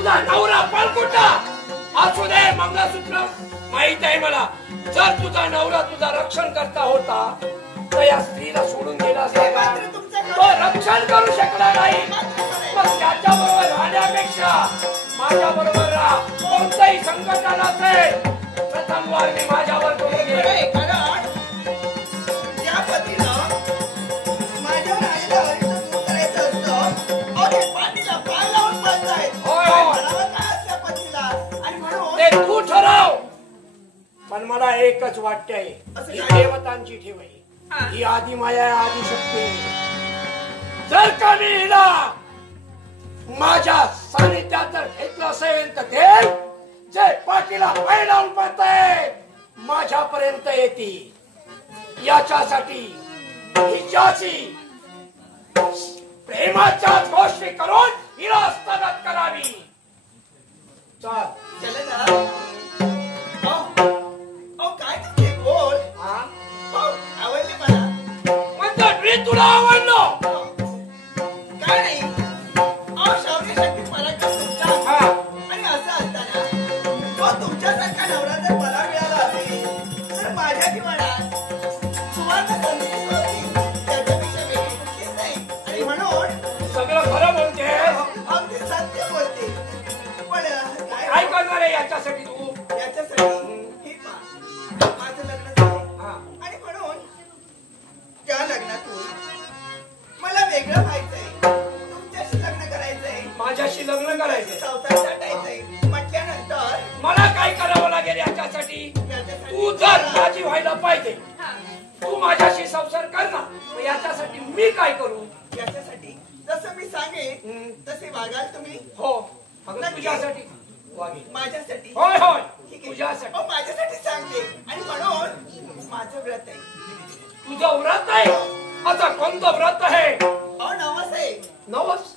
तुझा नवरा पळकुटा असू दे मंगळसूत्र माहित आहे मला. जर तुझा नवरा तुझा रक्षण करता होता तर या स्त्रीला सोडून गेला असता. तो रक्षण करू शकला नाही. मग त्याच्या बरोबर राहण्यापेक्षा माझ्या बरोबर राहा. कोणतंही संकट आलं असेल प्रथम वार मी माझ्यावर करून घे. तू ठराव. पण मला एकच वाटते आहे ही देवतांची ठेव आहे. ही आधी माया आधी शक्ती. जर का मी हिला माझ्या सानिध्यात जर घेतलं असेल तर देव जे पाठीला पाय लावून पाहताय माझ्यापर्यंत येते. याच्यासाठी हिच्याशी प्रेमाच्याच गोष्टी करून हिला हस्तगत करावी. चल चले ना. काय तुझे बोल आवडले मला. म्हणतो मी तुला आवडलो. काय नाही शौर्य शक्ती पराक्रम तुमचा. आणि असं असताना तो तुमच्यासारखा नवरा जर मला मिळाला असेल तर माझ्या जीवनात सुवर्ण संधी होती. त्याच्यापेक्षा वेगळी कुठलीच नाही. आणि म्हणून सगळं खरं बोलते. अगदी सत्य बोलते. पण काय करणार आहे याच्यासाठी तू. याच्यासाठी माझं लग्न झालं आणि म्हणून त्या लग्नातून मला वेगळं व्हायचंय. तुमच्याशी लग्न करायचंय. माझ्याशी लग्न करायचंय. संसार टाकायचंय म्हटल्यानंतर मला काय करावं लागेल याच्यासाठी. तू जर माझी व्हायला पाहिजे तू माझ्याशी संसार कर ना. याच्यासाठी मी काय करू. याच्यासाठी जसं मी सांगेन तसे वागाल तुम्ही. हो तुझ्यासाठी माझ्यासाठी. होय होय तुझ्यासाठी. माझ्यासाठी सांगते. आणि म्हणून माझं व्रत आहे. तुझं व्रत आहे. आता कोणतं व्रत आहे. नवस आहे. नवस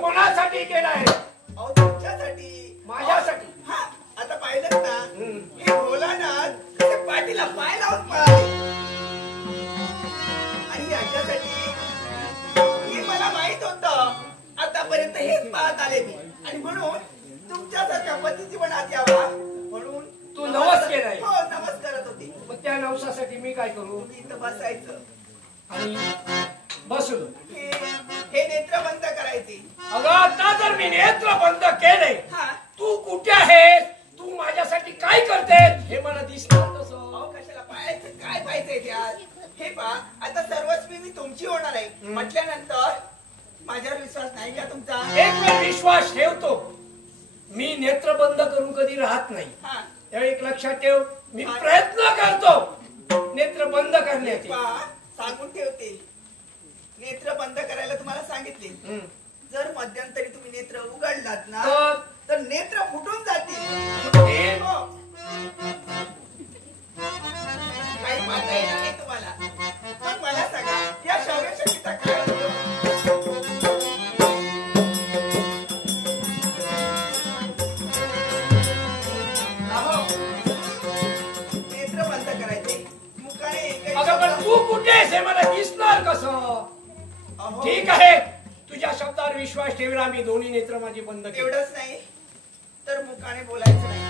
कोणासाठी केलाय. तुमच्यासाठी माझ्यासाठी. आता पाहिलं ना हे भोलानाथ ते पाठीला पाय लावून पळाले. आणि याच्यासाठी हे मला माहित होतं. आतापर्यंत हेच पाहत आले मी. आणि म्हणून तुमच्यासारख्या पती जीवनात यावा म्हणून तू नवस केलाय. हो नवस करत होती. मग त्या नवसासाठी मी काय करू. इथं बसायचं आणि बसलो. हे नेत्र बंद करायचे. अगं आता जर मी नेत्र बंद केले तू कुठे आहेस. तू माझ्यासाठी काय करते हे मला दिसणार कसं. कशाला पाहायचं काय पाहिजे त्यात. हे पहा आता सर्वस्वी मी तुमची होणार आहे म्हटल्यानंतर माझ्यावर विश्वास नाही का तुमचा. एक वेळ विश्वास ठेवतो. मी नेत्र बंद करून कधी राहत नाही. एक लक्षात ठेव. मी प्रयत्न करतो नेत्र बंद करण्याचे. सांगून ठेवते नेत्र बंद करायला तुम्हाला सांगितले. जर मध्यंतरी तुम्ही नेत्र उघडलात ना तर नेत्र फुटून जातील. काही पाहता येणार नाही तुम्हाला. पण मला सांगा या शौर्य शक्तीचा काय नेत्र बंद करायचे. मुखाने पण तू कुठे आहेस हे मला दिसणार कसं. ठीक आहे तुझ्या शब्दावर विश्वास ठेवला मी. दोन्ही नेत्र माझी बंद. एवढंच नाही तर मुखाने बोलायचं नाही.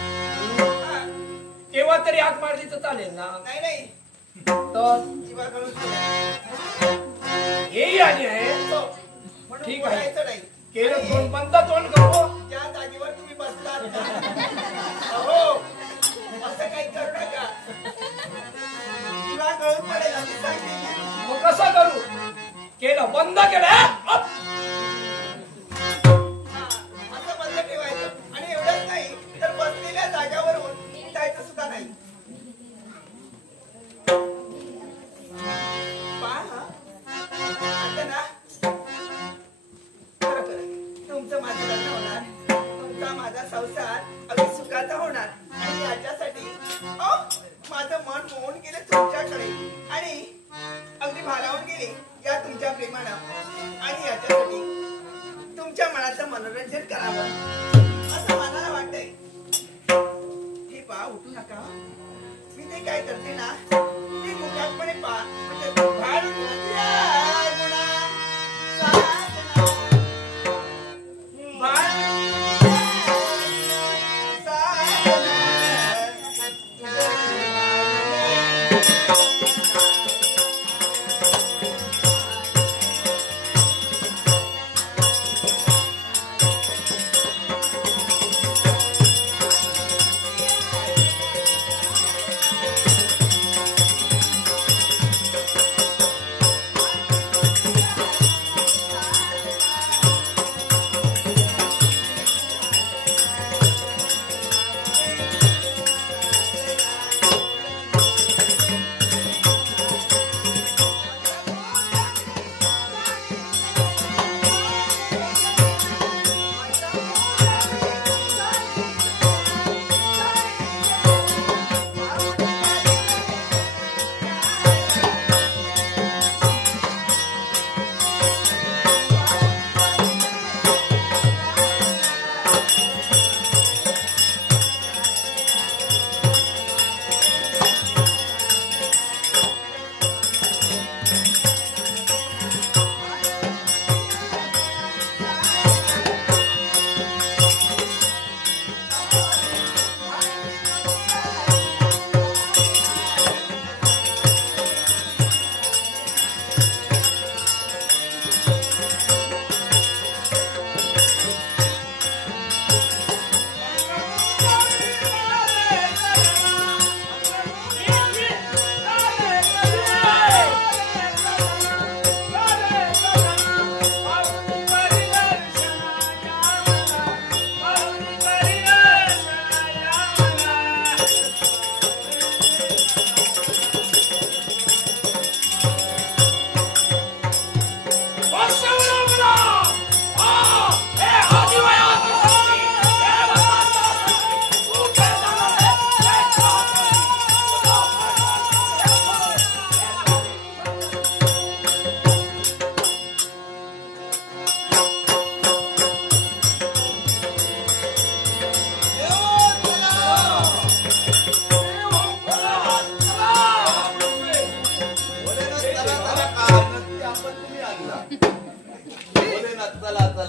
तेव्हा तरी आग मारली तर चालेल ना. नाही तर जीवाकडून हेही आली आहे. ठीक आहे केलं. तोंड बंद तोंड करू. ज्या जागेवर तुम्ही बसलात हो असं काही करू नका. जीवाकडून पडेल अशी सांगते. मग कसं करू. केलं बंद केलं. असं बंद ठेवायचं. आणि एवढंच नाही तर बसलेल्या जागावरून उठायचं सुद्धा नाही. आता ना तुमचं माझं लग्न होणार. तुमचा माझा संसार अगदी सुखाचा होणार. आणि याच्यासाठी माझं मन मोहून गेले तुमच्याकडे आणि अगदी भारावून गेले या तुमच्या प्रेमानं. आणि याच्यासाठी तुमच्या मनाचं मनोरंजन करावं असं मनाला वाटतंय. हे पहा उठू नका. मी ते काय करते ना ते मुखातपणे पहा म्हणजे भाड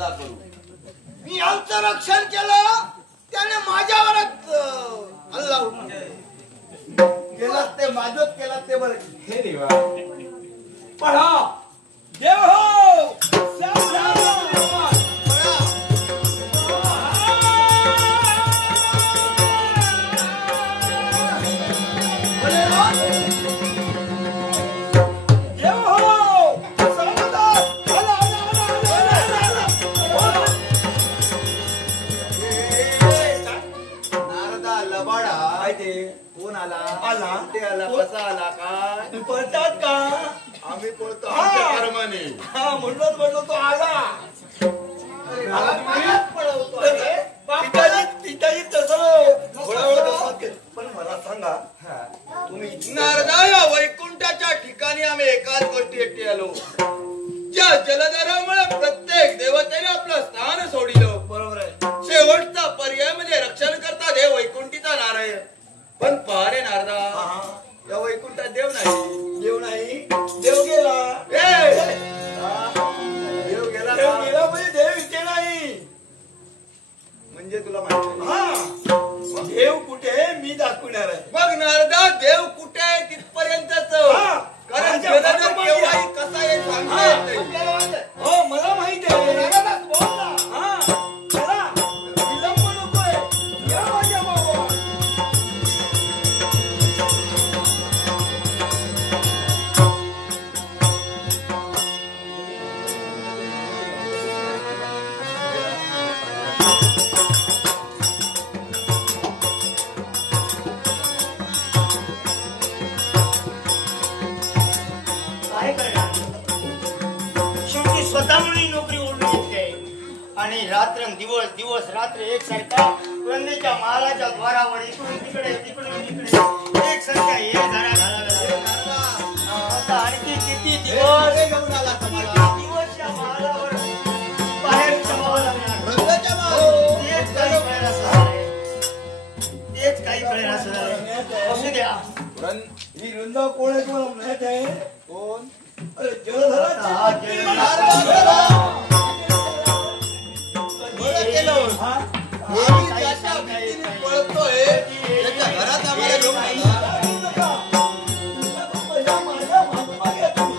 अदा करू. मी आमचं रक्षण केलं त्याने माझ्यावरच हल्ला केलास ते माझच केला ते बरं. हे देवा पढा देव हो नारदा लबाडा कोण आला आला ते आला कसा आला काय पळतात का आम्ही पळतो आमच्या कर्माने. हा म्हणलो तो आला पळवतो पिताजी तसं पण मला सांगा तुम्ही नारदा या वैकुंठाच्या ठिकाणी आम्ही एकाच गोष्टी एकटी आलो. ज्या जलधरामुळे प्रत्येक देवतेने आपलं स्थान सोडिलं. बरोबर आहे. शेवटचा पर्याय म्हणजे रक्षण करता देव वैकुंठीचा नारायण. पण पहारे नारदा या वैकुंठात देव नाही. देव गेला. देव गेला देव का? गेला म्हणजे देव इथे नाही. म्हणजे तुला माहिती हा देव कुठे मी दाखवणार आहे. बघ नारदा देव कुठे आहे तिथपर्यंतच. कारण जलधर केव्हाही कसा आहे सांगता येत नाही. हो मला माहित आहे. हा चला विलंब नकोय. या माझ्या बाबा. काय करणार शेवटी स्वतःहून नोकरी ओढून घेतली आणि दिवस दिवस रात्र एकसारखा वंदेच्या महालाच्या द्वारावर इकडून तिकडे एक संख्या एक घरा घालाव्या. आता आणखी किती दिवस घेऊन आला तुम्हाला दिवस या महालावर बाहेर जमावं लागणार. रंगाच्या मागे. तेच काही कळेना झालंय. तेच काही कळेना झालंय. असू द्या. ही वृंदा कोण आहे तुम्हाला माहित आहे. कोण अरे जलधराची हा, पत्नी. बरं केलं. आम्ही ज्याच्या भीतीने पळतोय त्याच्या घरात आम्हाला घेऊन आला. माझ्या मागे तुम्ही.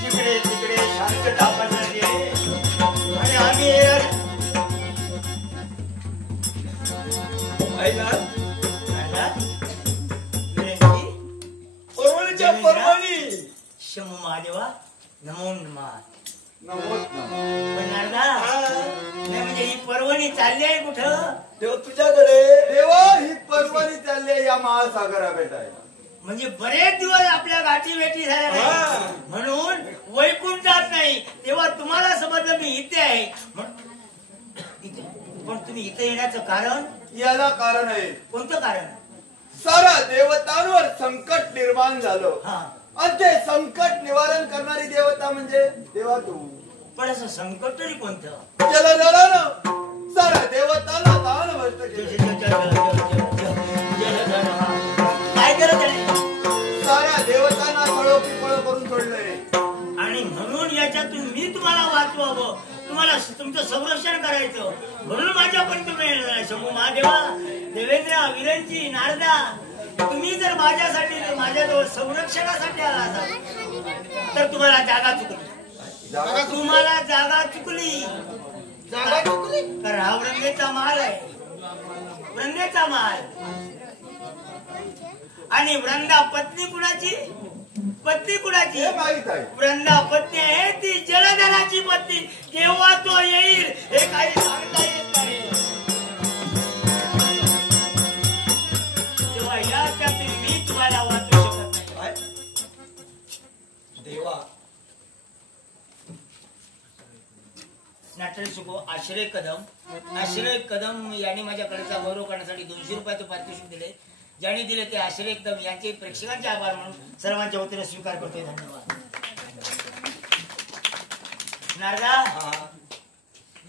जिकडे तिकडे शांतता पसरली आणि आम्ही परवणीच्या परवणी. शमू महादेवा नमो नमः. नमोच पण नारदा नाही म्हणजे ही पर्वणी चालली आहे कुठं. देव तुझ्याकडे. देवा ही परवानी चालली आहे या महासागरा भेटायला. म्हणजे बरेच दिवस आपल्या गाठी भेटी झाल्या हा. नाही म्हणून वैकुंठात नाही तेव्हा तुम्हाला समजलं मी इथे आहे इथे. पण तुम्ही इथे येण्याचं कारण याला कारण आहे कोणतं कारण. सारा देवतांवर संकट निर्माण झालं हा आणि ते संकट निवारण करणारी देवता म्हणजे देवा तू. पण असं संकट तरी कोणतं. जलधरानं सारा देवतांना दानभ्रष्ट केलं. काय करत आहे. साऱ्या देवतांना फळोपिफळ करून सोडलंय. आणि म्हणून याच्यातून मी तुम्हाला वाचवावं तुम्हाला तुमचं संरक्षण करायचं म्हणून माझ्यापर्यंत मिळणार. शंभू महादेवा देवेंद्र विरंची नारदा तुम्ही जर माझ्यासाठी जर माझ्याजवळ संरक्षणासाठी आला असाल तर तुम्हाला जागा चुकली. तुम्हाला जागा चुकली. कारण हा वृंदेचा माल आहे. वृंदेचा माल. आणि वृंदा पत्नी कुणाची. पत्नी कुणाची. हे माहित आहे. वृंदा पत्नी आहे ती जलधराची पत्नी. केव्हा तो येईल हे काही सांगता येत नाही. तेव्हा याच्यातील मी तुम्हाला वाचू शकत नाही. देवा नाट्य सुखो आश्रय कदम यांनी माझ्या कलेचा गौरव करण्यासाठी 200 रुपयाचं पारितोषिक दिले. ज्यांनी दिले ते आश्रय कदम यांचे प्रेक्षकांचे आभार म्हणून सर्वांच्या वतीने स्वीकार करतोय. धन्यवाद. नारदा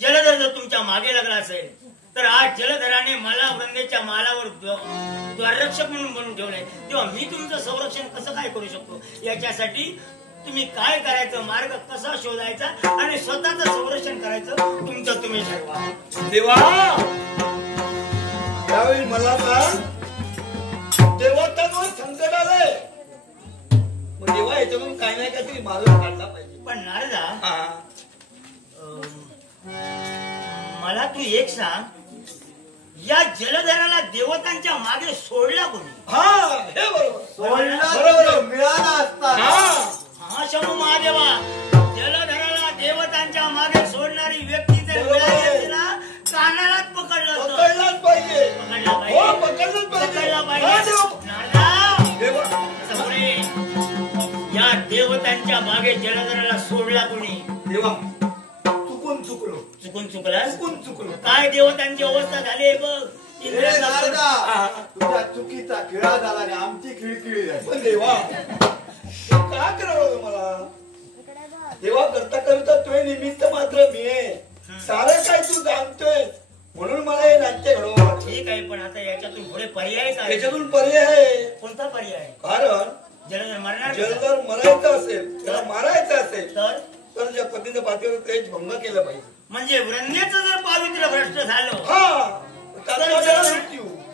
जलधर जर तुमच्या मागे लागला असेल तर आज जलधराने मला वृंदेच्या मालावर द्वाररक्षक म्हणून बनवून ठेवलंय, तेव्हा मी तुमचं संरक्षण कसं काय करू शकतो? याच्यासाठी तुम्ही काय करायचं, मार्ग कसा शोधायचा आणि स्वतःचं संरक्षण करायचं तुमचं तुम्ही ठरवा. देवा त्यावेळी मला सांग, देवतांवर संकट आलंय, मग देवा याच्यातून काही नाही काहीतरी मार्ग काढला पाहिजे. पण नारदा मला तू एक सांग, या जलधराला देवतांच्या मागे सोडला कोणी? हे बरोबर बरोबर मिळाला असता. हा शंभू महादेवा, जलधराला देवतांच्या मागे सोडणारी व्यक्ती जर मिळाली असती ना, कानालाच पकडलाच पाहिजे. पकडला पाहिजे. नारदा, सगळे या देवतांच्या मागे जलधराला सोडला कोणी? देवा चुकून चुकलो. काय देवतांची अवस्था झाली बघ. तुझ्या चुकीचा खिळा झाला आणि आमची खिळखिळी झाली. पण देवा का करावं मला? देवा करता करता तुझे निमित्त मात्र मी आहे, सारं काय तू जाणतोय, म्हणून मला हे नाट्य घडवं. ठीक आहे, पण आता याच्यातून पुढे पर्याय काय? याच्यातून पर्याय आहे. कोणता पर्याय? कारण जलधर मरणार. जलधर मरायचं असेल, त्याला मारायचं असेल तर ज्या पतीचं पातीवर तेच भंग केलं पाहिजे. म्हणजे वृंदेचं जर पावित्र्य भ्रष्ट झालं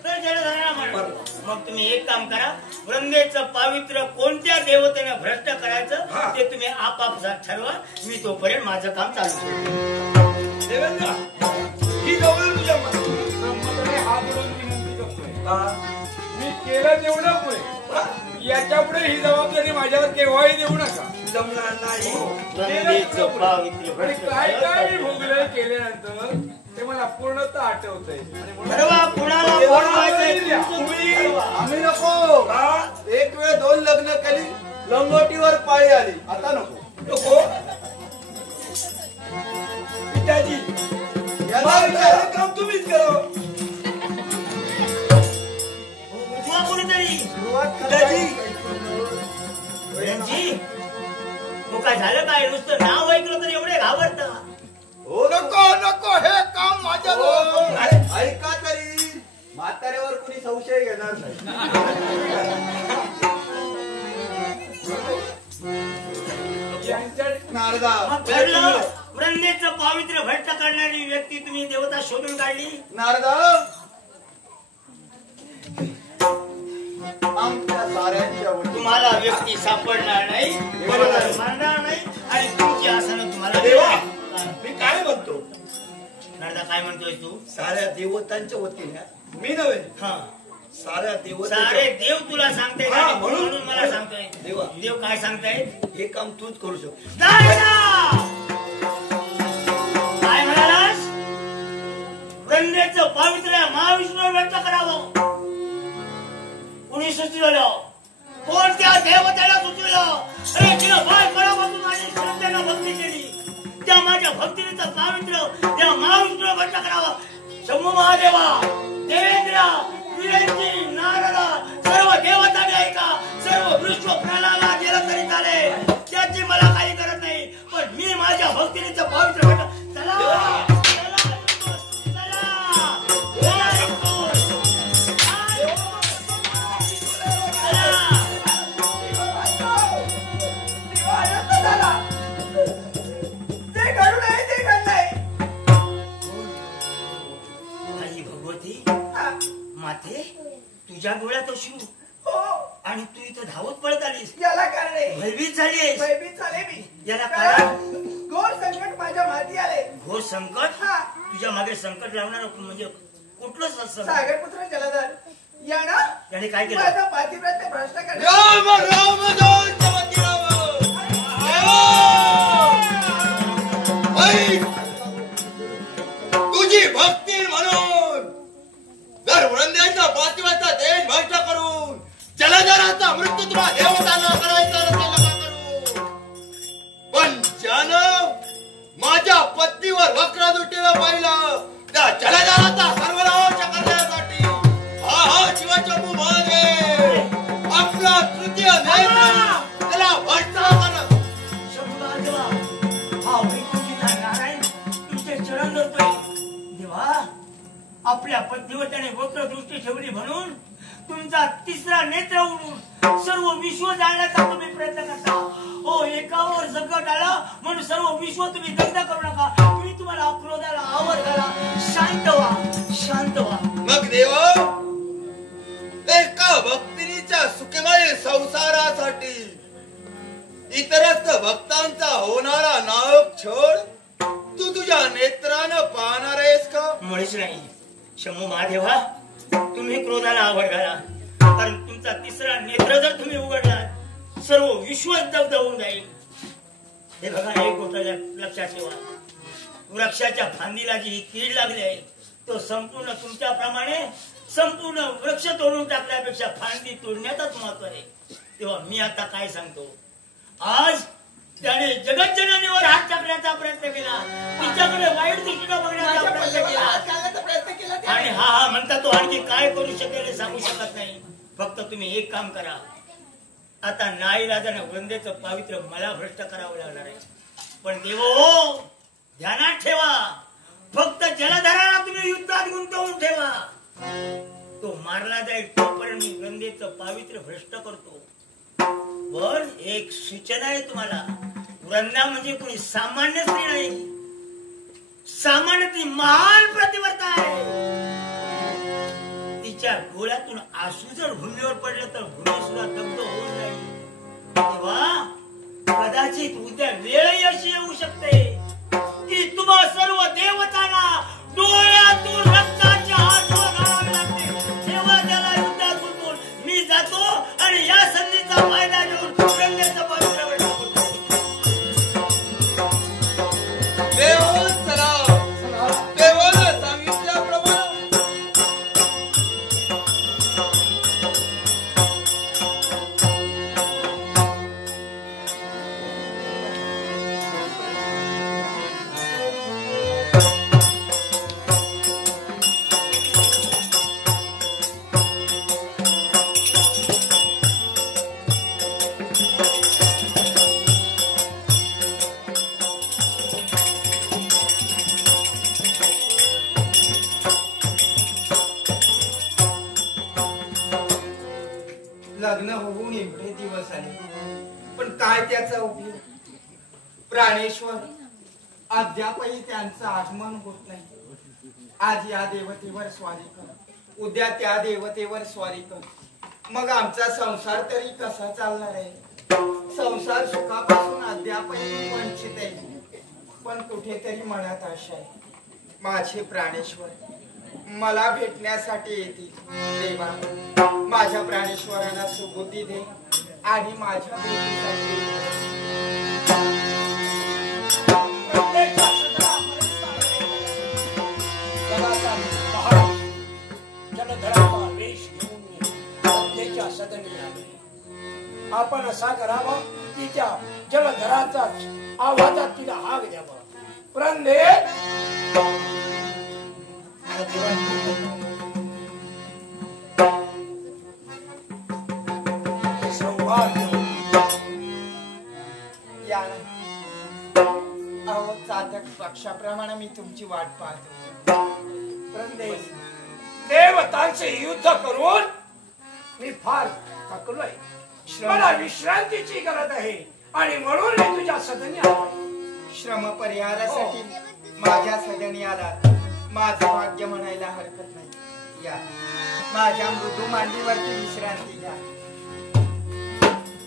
तर जलधराला मरणार. मग तुम्ही एक काम करा, वृंदेचं पावित्र्य कोणत्या देवतेनं भ्रष्ट करायचं ते तुम्ही आपापसात ठरवा. मी तोपर्यंत माझं काम चालू करेन. देवेंद्र ही जवळ तुझ्या ब्रह्मकडे हात जोडून विनंती करतोय, मी केलं तेवढं पुढे, याच्या पुढे ही जबाबदारी माझ्यावर केव्हाही देऊ नका. जमणार नाही. वृंदेचं पावित्र्य आणि काय काय मी भोगलं केल्यानंतर ते मला पूर्णतः आठवतंय. ठरवा कुणाला बोलवायचंय. आम्ही नको. एक वेळ 2 लग्न केली, लंगोटीवर पाळी आली, आता नको. पिताजी काम तुम्हीच करावं. कोणीतरी पिताजी तो काय झालं काय? नुसतं नाव ऐकलं तर एवढे घाबरता? हो नको हे काम माझ्या. ऐका तरी, म्हाताऱ्यावर कुणी संशय घेणार नाही. नारदा ठरलं, वृंदेचं पावित्र्य भ्रष्ट करणारी व्यक्ती तुम्ही देवता शोधून काढली. नारदा आमच्या साऱ्यांच्या तुम्हाला व्यक्ती सापडणार नाही, मारणार नाही आणि तुमची आसनं तुम्हाला देवा मी काय म्हणतो? नारदा काय म्हणतोय तू? साऱ्या देवतांच्या वतीने, मी नव्हे, साऱ्या सारे देव तुला सांगताय म्हणून मला सांगतोय. देव काय सांगतायत? हे काम तूच करू शकतो. काय म्हणालास? वृंदेचं पावित्र्य महाविष्णू व्यक्त करावं. कुणी सुचवलं? कोणत्या देवतेला सुचवलं? अरे तिला बाय परापासून माझी श्रद्धेनं भक्ती केली, त्या माझ्या भक्तीचं पावित्र्य त्या महाविष्णू व्यक्त करावं. शंभू महादेवा, देवेंद्र, विरंची, नारदा, सर्व देवतांनी ऐका. सर्व विश्व प्रणाला गेलं तरी चालेल, त्याची मला काही गरज नाही, पण मी माझ्या भक्तीचं पावित्र्य व्यक्त. चला माते, तुझ्या डोळ्यात अश्रू आणि तू इथं धावत पळत आलीस. याला कारण आहे, भयभीत झालीस. भयभीत झाले मी. याला कारण घोर संकट माझ्या माती आले. घोर संकट? तुझ्या मागे संकट लावणार म्हणजे कुठलं संकट? सागरपुत्र जलधर याने काय केलं? माझा पातिव्रत्य भ्रष्ट करण्यात. राम राम तुझी भक्ती म्हणून जर वृंदेचा पातिव्रत्य देश भ्रष्ट करून जलधराचा मृत्यू तुला देवतांना करायचा करू, पण ज्यानं माझ्या पत्नीवर वक्रदृष्टीनं पाहिलं त्या जलधराचा सर्वनाश करण्यासाठी हा शिवशंभू महादेव आपला तृतीय नेत्र त्याला त्याने वक्र दृष्टी ठेवली म्हणून तुमचा तिसरा नेत्र उडून सर्व विश्व जाळण्याचा तुम्ही प्रयत्न करता. हो, एकावर संकट आलं म्हणून सर्व विश्व तुम्ही दग्ध करू नका. मी तुम्हाला क्रोधाला आवर घाला. शांत व्हा, शांत व्हा. मग देवा, एका भक्तिनीच्या सुखमय संसारासाठी इतरच भक्तांचा होणारा नायक छळ तू तुझ्या नेत्रानं पाहणार आहेस का? मुळीच नाही. शंभू महादेवा, तुम्ही क्रोधाला आवर घाला, कारण तुमचा तिसरा नेत्र जर तुम्ही उघडला सर्व विश्व दग्ध होऊन जाईल. हे बघा, एक गोष्ट लक्षात ठेवा. वृक्षाच्या फांदीला जी कीड लागली आहे तो संपूर्ण तुमच्याप्रमाणे संपूर्ण वृक्ष तोडून टाकल्यापेक्षा फांदी तोडण्याचाच महत्व आहे. तेव्हा मी आता काय सांगतो, आज त्याने जगज्जननीवर हात टाकण्याचा प्रयत्न केला, तिच्याकडे वाईट दृष्टीने बघण्याचा प्रयत्न केला आणि हा म्हणता तो आणखी काय करू शकेल हे सांगू शकत नाही. फक्त तुम्ही एक काम करा, आता नाईलाजानं वंदेचं पावित्र्य मला भ्रष्ट करावं लागणार आहे. पण देवो, ध्यानात ठेवा, फक्त जलधराला तुम्ही युद्धात गुंतवून ठेवा. तो मारला जाईल तोपर्यंत मी वंदेचं पावित्र्य भ्रष्ट करतो. बर, एक सूचना आहे तुम्हाला. वृंदा म्हणजे कोणी सामान्य स्त्री नाही, सामान्य ती महान प्रतिवर्ता आहे. तिच्या डोळ्यातून आसू जर भूमीवर पडले तर भूमी सुद्धा दग्ध होऊन जाईल. तेव्हा कदाचित उद्या वेळही अशी येऊ शकते की तुम्हा सर्व देवतांना डोळ्यातून रक्ताच्या आठवण घालावी लागते. तेव्हा त्याला युद्धात गुंतवून मी जातो आणि या संधीचा फायदा घेऊन वृंदेचं पवित्र वेळ टाकतो. देवानं सांगितल्याप्रमाणे लग्न होऊन एवढे दिवस आले, पण काय त्याचा उपयोग? प्राणेश्वर अद्यापही त्यांचं आगमन होत नाही. आज या देवतेवर स्वारी कर, उद्या त्या देवतेवर स्वारी कर. मग आमचा संसार तरी कसा चालणार आहे? संसार सुखापासून अद्यापही वंचित आहे, पण कुठेतरी मनात आशा आहे. माझे प्राणेश्वर मला भेटण्यासाठी येतील. देवा, माझ्या प्राणेश्वरांना सुबुद्धी दे आणि माझ्या भेटीसाठी जलधराचा वेश घेऊन वंदेच्या सदनी आले. आपण असा करावा की त्या जलधराचाच आवाजात तिला हाक द्यावा. वृंदे, अहो चातक पक्षाप्रमाणे मी तुमची वाट पाहतो. वृंदे, देवतांचे युद्ध करून मी फार थकलोय. मला विश्रांतीची गरज आहे आणि म्हणून मी तुझ्या सदनी आलो. श्रम परिहारासाठी माझ्या सदनी आला. माझं भाग्य म्हणायला हरकत नाही. या माझ्या मृदू मांडीवरती विश्रांती घ्या.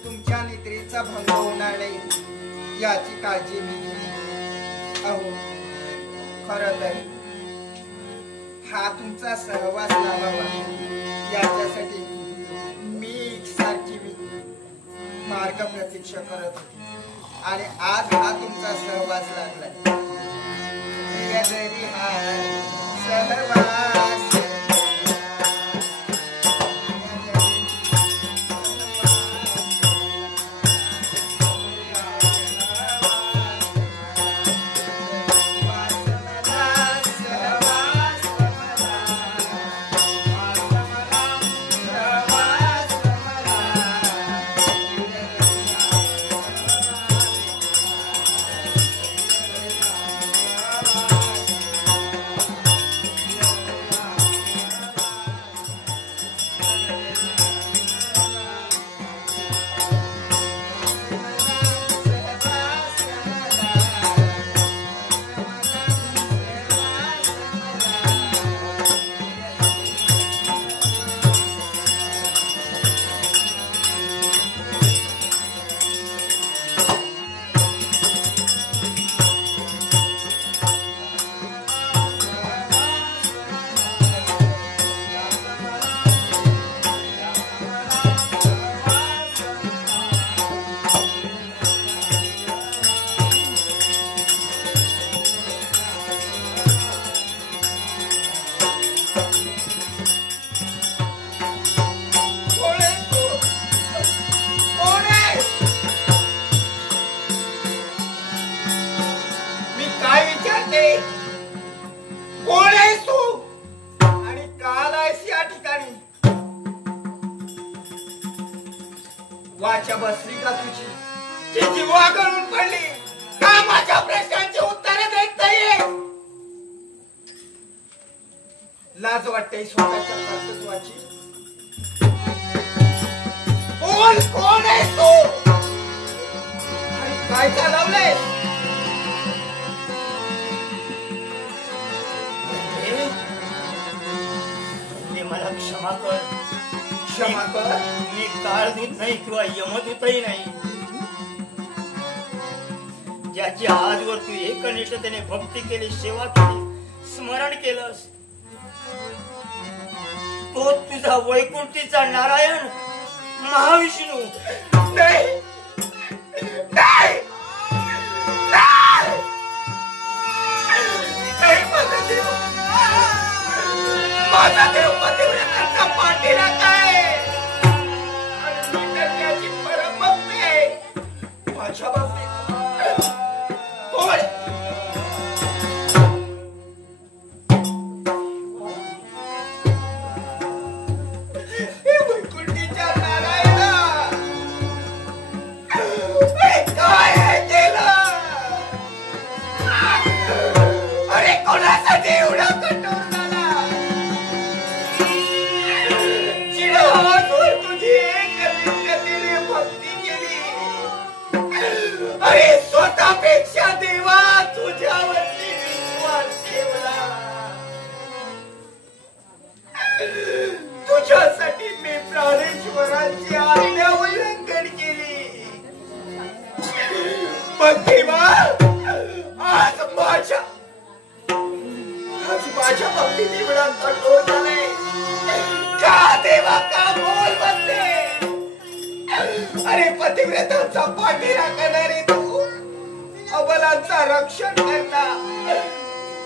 तुमच्या निद्रेचा भंग होणार नाही याची काळजी मी घेईन. अहो, खरं तर हा तुमचा सहवास लावावा याच्यासाठी मी सारखी मार्ग प्रतीक्षा करत होती आणि आज हा तुमचा सहवास लागला. जरी हा सहवास वाचा बसली का तुझी? जी जीवा करून पडली का माझ्या प्रश्नांची उत्तरे देत नाहीये? लाज वाटते स्वतःच्या कर्तृत्वाची. बोल, कोण आहे तू आणि काय चालवलंय? मला क्षमा कर. क्षमा कर. मी काळदूत नाही किंवा यमदूतही नाही. ज्याची आजवर तू एकनिष्ठतेने भक्ती केली, सेवा केली, स्मरण केलंस, तो तुझा वैकुंठीचा नारायण महाविष्णू. नाही, नाही, नाही, माझा देव, माझा देव पतिव्रतांचा पाठीराखा आहे आणि मी तर त्याची परमभक्त आहे. माझ्या बाबतीत कोण? हे वैकुंठीच्या नारायणा, हे काय केलं? अरे कोणासाठी एवढा कठोर झाला? चिरहातवर तुझी एकनिष्ठतेने भक्ती केली. अरे स्वतःपेक्षा देवा तुझ्यावरती विश्वास ठेवला. तुझ्यासाठी मी प्राणेश्वरांची आज्ञा उल्लंघन केली. पण देवा आज माझ्या बाबतीत एवढा कठोर झालाय का? देवा का बोल बसते? अरे पतिव्रतांचा पाठीराखा करणारे तू, अबलांचा रक्षण करता,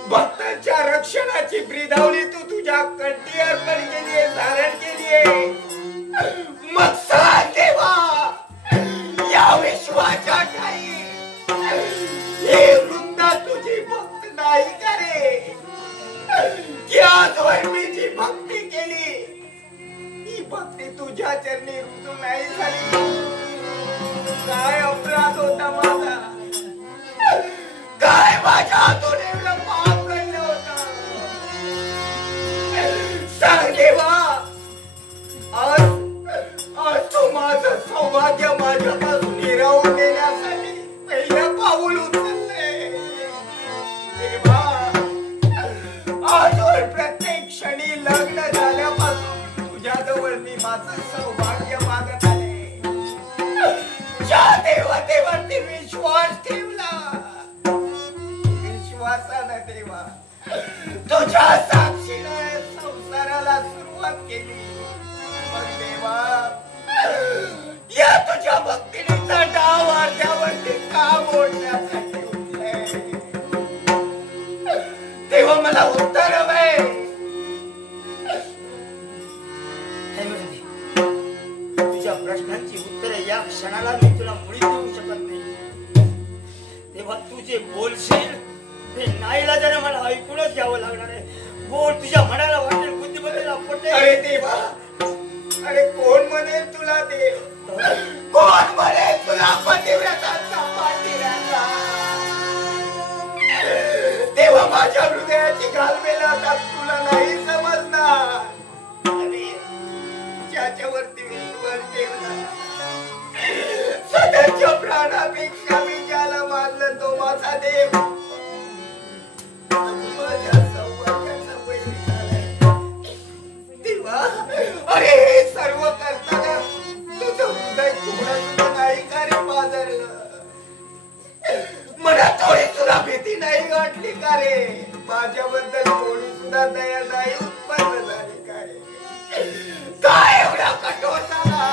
भक्तांच्या रक्षणाची ब्रिधावली तू तुझ्या कंठी अर्पण केलीये, धारण केलीये. मग सांग देवा, या विश्वाच्या ठाई हे वृंदा तुझी भक्त नाही करे की आजवर मी जी भक्ती केली ही भक्ती तुझ्या चरणी रुजू नाही झाली? काय अपराध होता माझा? काय माझ्या हातून एवढं पाप घडलं होतं? सांग देवा, आज तू माझं सौभाग्य माझ्यापासून हिरावून देण्यासाठी पहिलं पाऊल उचललंय. देवा, आजवर प्रत्येक क्षणी लग्न झाल्यापासून तुझ्याजवळ मी माझं सौभाग्य मागत आले. ज्या देवतेवरती विश्वास ठेवला, विश्वासानं देवा तुझ्या साक्षीनं संसाराला सुरुवात केली. मग देवा, या तुझ्या भक्तीचा डाव अर्ध्यावरती का मोडण्यासाठी उठलंय? तेव्हा मला उत्तर हवंय. तुझ्या प्रश्नांची उत्तरे या क्षणाला मी तुला मुळी देऊ शकत नाही. तेव्हा तू जे बोलशील ते नाईलाजाने मला ऐकूनच घ्यावं लागणार आहे. बोल, तुझ्या मनाला वाटेल, बुद्धिमत्तेला पटेल. अरे देवा, अरे कोण म्हणेल तुला देव? कोण म्हणेल तुला पतिव्रतांचा पाठीराखा? तेव्हा माझ्या हृदयाची घालमेल आता तुला नाही समजणार. अरे ज्याच्यावरती विश्वास ठेवला, स्वतःच्या प्राणापेक्षा मी ज्याला मानलं तो माझा देव. माझ्या सौभाग्याचा बैल झालाय. देवा, अरे हे सर्व करताना तुझं हृदय तुकडा सुद्धा नाही का रे पाजरलं? मला थोडी सुद्धा भीती नाही वाटली का रे? माझ्याबद्दल थोडी सुद्धा दया नाही उत्पन्न झाली का रे? काय एवढा कठोर झाला?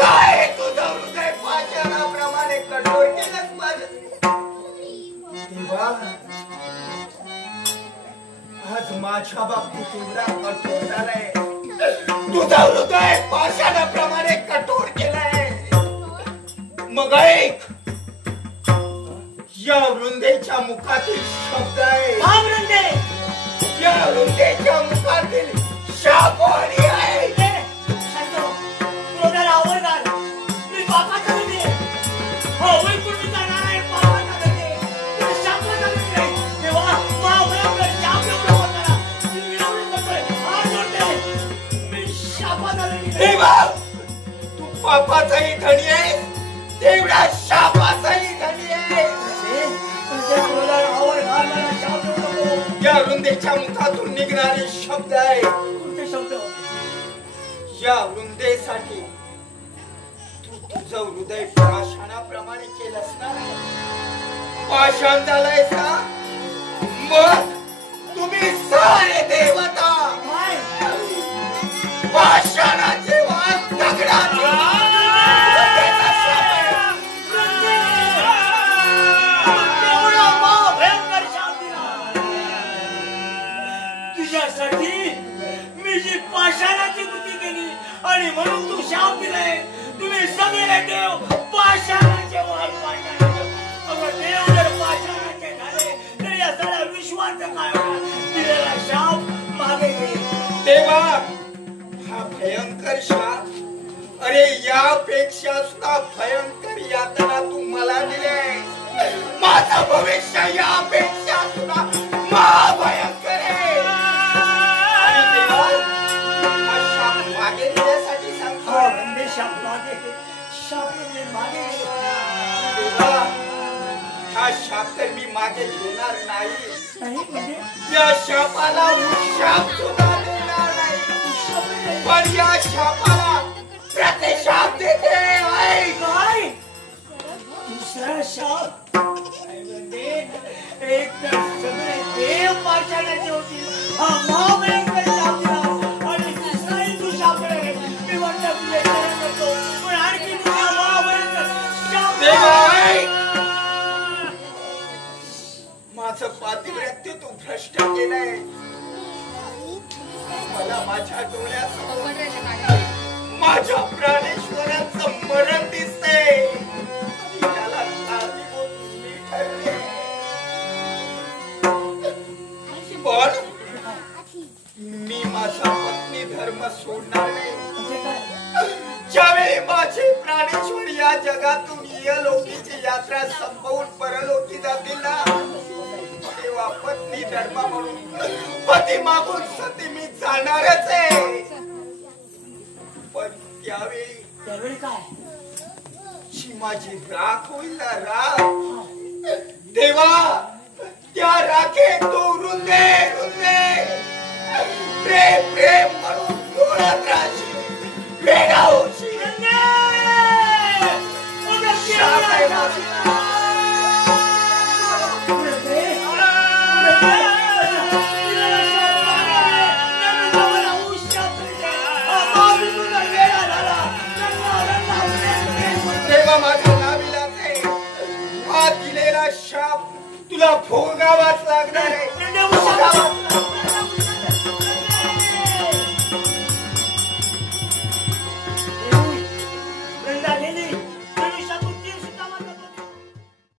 काय तुझं हृदय पाषाणाप्रमाणे कठोर केलंच माझ्या देवा? आज माझ्या बाबतीत एवढा कठोर झालाय, तुझं हृदय पाषाणाप्रमाणे कठोर केलंय. मग ऐक, या वृंदेच्या मुखातील शब्द आहे. हा वृंदे, या वृंदेच्या मुखातील शापवाणी आहे. क्रोधाला आवर देवा तू पापाचाही धनी आहे तेवढा शापाचाही धनी आहे. या वृंदेच्या मुखातून निघणारे शब्द आहे. कोणते शब्द? या वृंदेसाठी तू तुझं हृदय पाषाणाप्रमाणे केलंस ना. पाषाण झालंय का? मग तुम्ही सारे देवता पाषाणाचे वाद दगडाचे वृंदेचा शाप आहे. एवढा महाभयंकर शाप दिला तुझ्यासाठी. मी जी पाषाणाची कृती केली आणि म्हणून तू शाप दिलाय. तुम्ही सगळे देव पाषाणाचे वाद पाषाणाचे. अगं देव जर पाषाणाचे झाले तर या सगळ्या विश्वाचं काय होणार? दिलेला शाप मागे घे. देवा हा भयंकर शाप. अरे यापेक्षा सुद्धा भयंकर यातना तू मला दिले. माझं भविष्य यापेक्षा सुद्धा महाभयंकर आहे. आणि देवा हा शाप मागे घेण्यासाठी सांगतो. शाप मागे घे. शाप म्हणजे मागे घे. देवा हा शाप तर मी मागे घेणार नाही. नाही म्हणजे या शापाला शाप सुद्धा देणार नाही. पण या शापाला प्रतिशाप देते. काय काय दुसरा शाप? एक तर सगळे देव पाषाणाचे होतील. हा महाभयंकर शाप दिला आणि दुसराही तू शाप दिला. मी म्हणतो तुझे चरण करतो पण आणखी दुसरा महाभयंकर शाप माझं पातिव्रत्य तू भ्रष्ट केलंय. मला माझ्या डोळ्यासमोर माझ्या प्राणेश्वराचं मरण दिसतंय. त्याला कारणीभूत मी ठरले. पण मी माझा पत्नी धर्म सोडणार नाही. ज्यावेळी माझे प्राणेश्वर या जगातून इहलोकीची यात्रा संपवून परलोकी जातील ना तेव्हा पत्नी धर्म म्हणून पती मागून सती मी जाणारच आहे. पण त्यावेळी काय जी माझी राख होईल ना राख. देवा त्या राखेत तो रुंदे रुंदे प्रेम प्रेम म्हणून डोळ्यात राहशील. वेगळा होशील. शाप आहे माझा. देवा माझा नाविलाज आहे. हा दिलेला शाप तुला भोगावाच लागणार आहे.